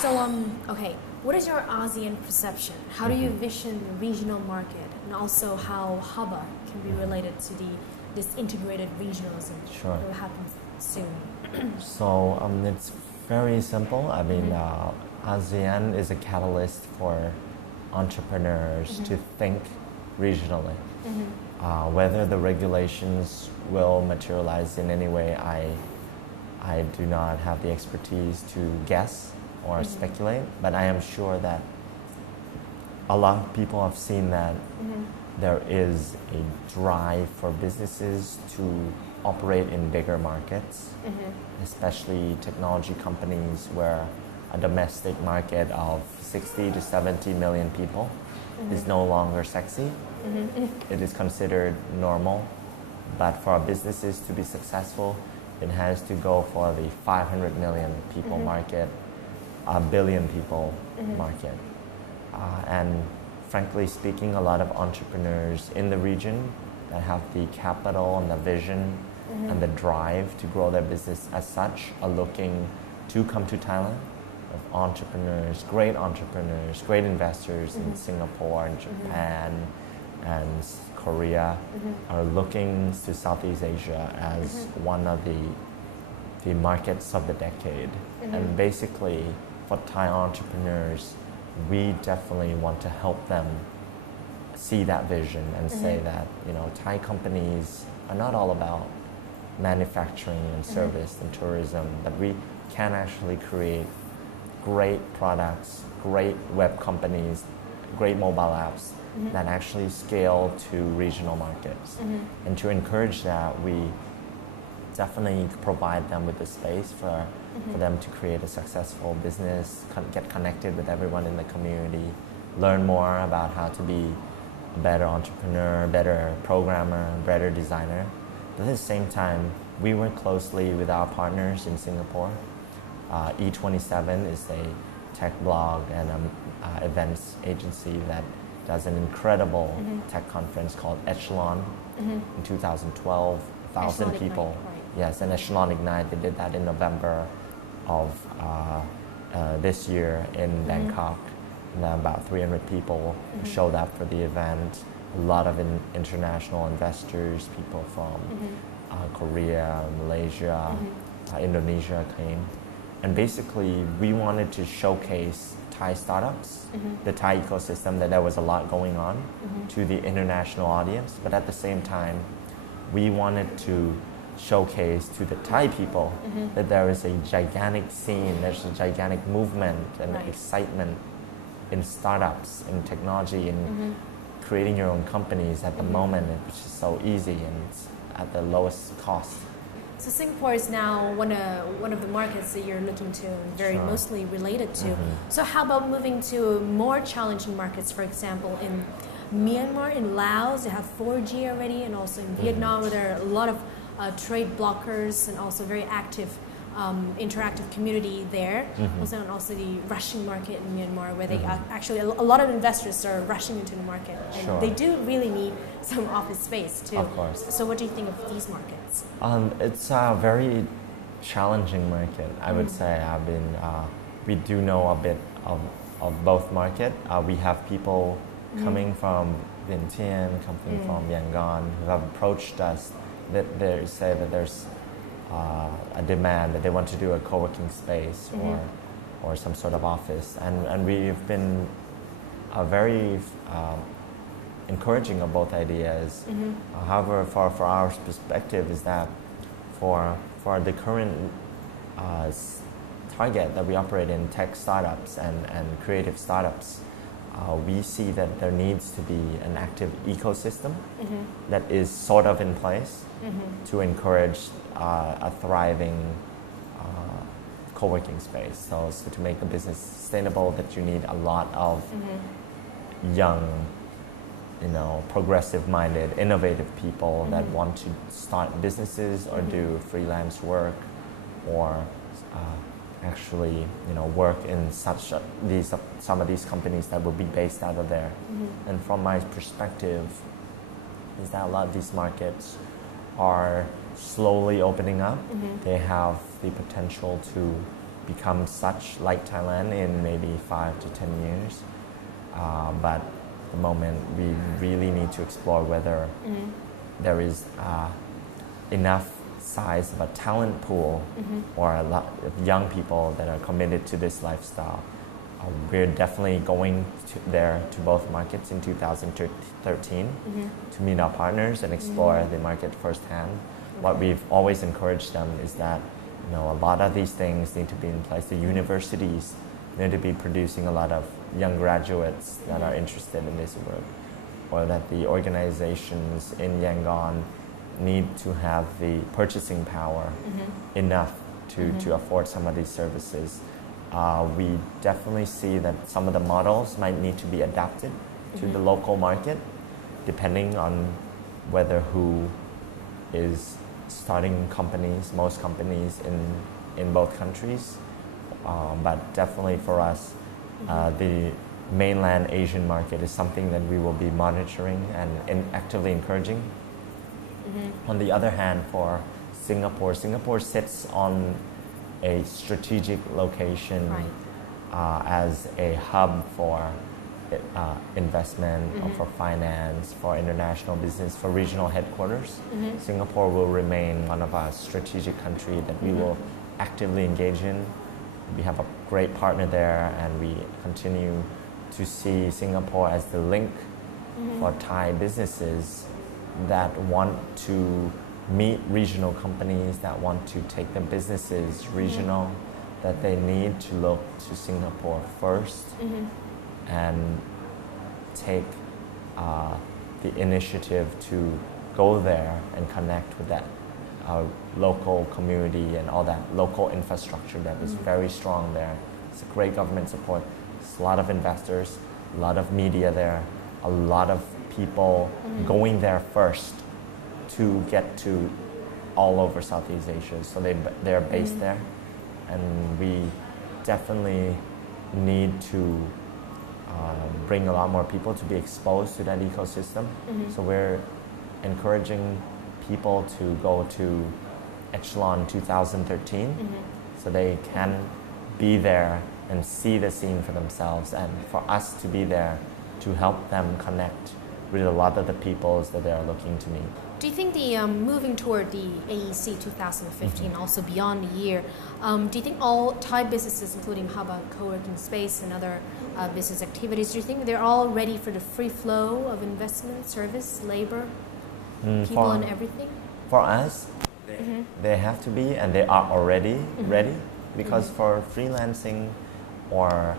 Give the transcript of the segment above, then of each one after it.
So, okay, what is your ASEAN perception? How do you vision the regional market, and also how Haba can be related to this integrated regionalism that will happen soon? So it's very simple. I mean, ASEAN is a catalyst for entrepreneurs to think regionally. Whether the regulations will materialize in any way, I do not have the expertise to guess or speculate, but I am sure that a lot of people have seen that there is a drive for businesses to operate in bigger markets, especially technology companies where a domestic market of 60 to 70 million people is no longer sexy. It is considered normal, but for our businesses to be successful, it has to go for the 500 million people market, a billion people market. And frankly speaking, a lot of entrepreneurs in the region that have the capital and the vision and the drive to grow their business as such are looking to come to Thailand. Of entrepreneurs, great investors in Singapore and Japan and Korea are looking to Southeast Asia as one of the markets of the decade. And basically, for Thai entrepreneurs, we definitely want to help them see that vision and say that, you know, Thai companies are not all about manufacturing and service and tourism, but we can actually create great products, great web companies, great mobile apps that actually scale to regional markets. And to encourage that, we definitely provide them with the space for them to create a successful business, get connected with everyone in the community, learn more about how to be a better entrepreneur, better programmer, better designer. But at the same time, we work closely with our partners in Singapore. E27 is a tech blog and events agency that does an incredible tech conference called Echelon in 2012, 1,000 people. Yes, and Echelon Ignite, they did that in November of this year in Bangkok. And about 300 people showed up for the event. A lot of international investors, people from Korea, Malaysia, Indonesia came. And basically, we wanted to showcase Thai startups, the Thai ecosystem, that there was a lot going on to the international audience. But at the same time, we wanted to showcase to the Thai people that there is a gigantic scene, there's a gigantic movement and excitement in startups, in technology, in creating your own companies at the moment, which is so easy and at the lowest cost. So Singapore is now one of the markets that you're looking to, very mostly related to. So how about moving to more challenging markets, for example, in Myanmar, in Laos, they have 4G already, and also in Vietnam, where there are a lot of trade blockers and also very active interactive community there. And also the Russian market in Myanmar, where they actually, a lot of investors are rushing into the market, and they do really need some office space too. Of course. So what do you think of these markets? It's a very challenging market, I would say. We do know a bit of both market. We have people coming from Vientiane, coming from Yangon, who have approached us that they say that there's a demand that they want to do a co-working space or some sort of office, and we've been very encouraging of both ideas. However, for our perspective is that for the current target that we operate in, tech startups and creative startups, we see that there needs to be an active ecosystem that is sort of in place to encourage a thriving co-working space. So to make the business sustainable, that you need a lot of young, progressive-minded, innovative people that want to start businesses or do freelance work or actually, work in some of these companies that will be based out of there. And from my perspective, is that a lot of these markets are slowly opening up. They have the potential to become such like Thailand in maybe 5 to 10 years. But at the moment, we really need to explore whether there is enough size of a talent pool or a lot of young people that are committed to this lifestyle. We're definitely going to both markets in 2013 to meet our partners and explore the market firsthand. What we've always encouraged them is that a lot of these things need to be in place. The universities need to be producing a lot of young graduates that are interested in this work, or that the organizations in Yangon need to have the purchasing power enough to afford some of these services. We definitely see that some of the models might need to be adapted to the local market, depending on whether who is starting companies, most companies in both countries. But definitely for us, the mainland Asian market is something that we will be monitoring and actively encouraging. On the other hand, for Singapore sits on a strategic location as a hub for investment or for finance, for international business, for regional headquarters. Singapore will remain one of our strategic countries that we will actively engage in. We have a great partner there, and we continue to see Singapore as the link for Thai businesses that want to meet regional companies, that want to take the businesses regional, that they need to look to Singapore first and take the initiative to go there and connect with that local community and all that local infrastructure that is very strong there. It's a great government support. There's a lot of investors, a lot of media there, a lot of people going there first to get to all over Southeast Asia. So they're based there, and we definitely need to bring a lot more people to be exposed to that ecosystem. So we're encouraging people to go to Echelon 2013 so they can be there and see the scene for themselves, and for us to be there to help them connect with a lot of the peoples that they are looking to meet. Do you think the moving toward the AEC 2015, also beyond a year, do you think all Thai businesses, including how about co-working space and other business activities, do you think they're all ready for the free flow of investment, service, labor, people and everything? For us, they have to be, and they are already ready, because for freelancing or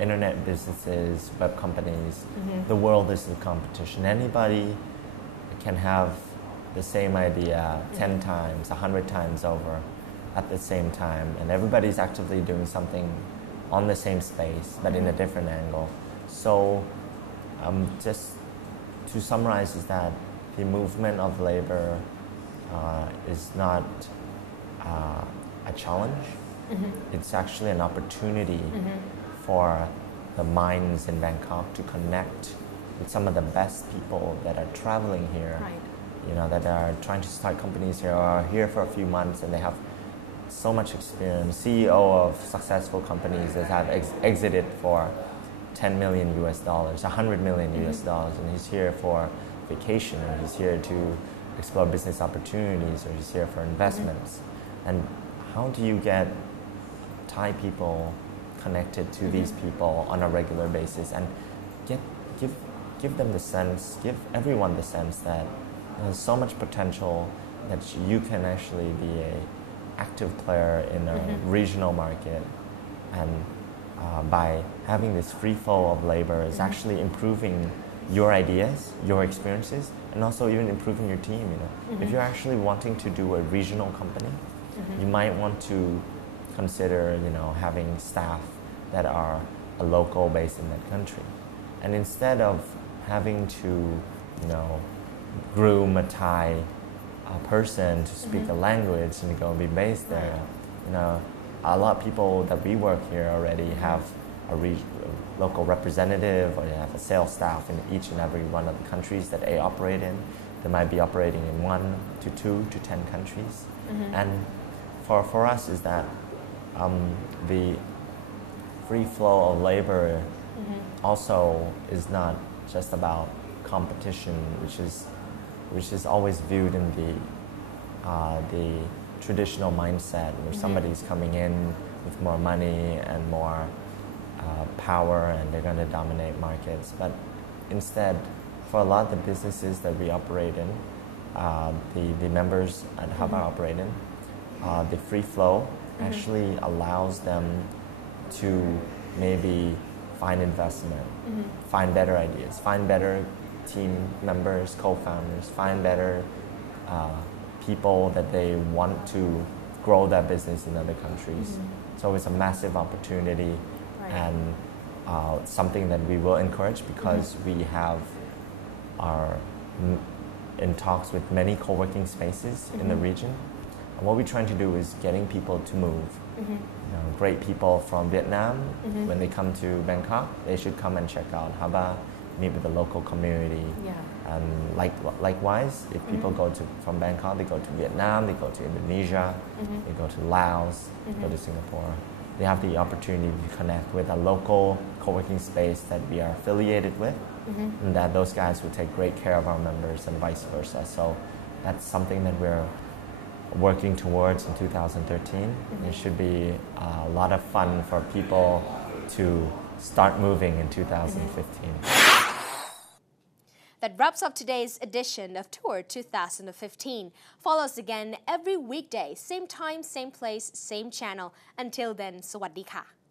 internet businesses, web companies, the world is a competition. Anybody can have the same idea 10 times, 100 times over at the same time, and everybody's actively doing something on the same space but in a different angle. So just to summarize, is that the movement of labor is not a challenge. It's actually an opportunity for the minds in Bangkok to connect with some of the best people that are traveling here, that are trying to start companies here, or are here for a few months, and they have so much experience. CEO of successful companies that have exited for $10 million US, $100 million US, and he's here for vacation, or he's here to explore business opportunities, or he's here for investments. And how do you get Thai people connected to these people on a regular basis, and give them the sense, give everyone the sense that there's so much potential that you can actually be an active player in a regional market, and by having this free flow of labor is actually improving your ideas, your experiences, and also even improving your team. If you're actually wanting to do a regional company, you might want to consider having staff that are a local based in that country, and instead of having to groom a Thai person to speak a language and go be based there, a lot of people that we work here already have a local representative, or they have a sales staff in each and every one of the countries that they operate in. They might be operating in 1 to 2 to 10 countries. And for us is that the free flow of labor also is not just about competition, which is always viewed in the traditional mindset where somebody's coming in with more money and more power and they're going to dominate markets. But instead, for a lot of the businesses that we operate in, the members at Haba operate in, the free flow actually allows them to maybe find investment, find better ideas, find better team members, co-founders, find better people that they want to grow their business in other countries. So it's a massive opportunity and something that we will encourage because we are in talks with many co-working spaces in the region. And what we're trying to do is getting people to move. Great people from Vietnam, when they come to Bangkok, they should come and check out Haba, meet with the local community. And likewise, if people go from Bangkok, they go to Vietnam, they go to Indonesia, they go to Laos, go to Singapore. They have the opportunity to connect with a local co-working space that we are affiliated with, and that those guys will take great care of our members and vice versa. So that's something that we're working towards in 2013. It should be a lot of fun for people to start moving in 2015. That wraps up today's edition of Toward 2015. Follow us again every weekday, same time, same place, same channel. Until then, สวัสดีค่ะ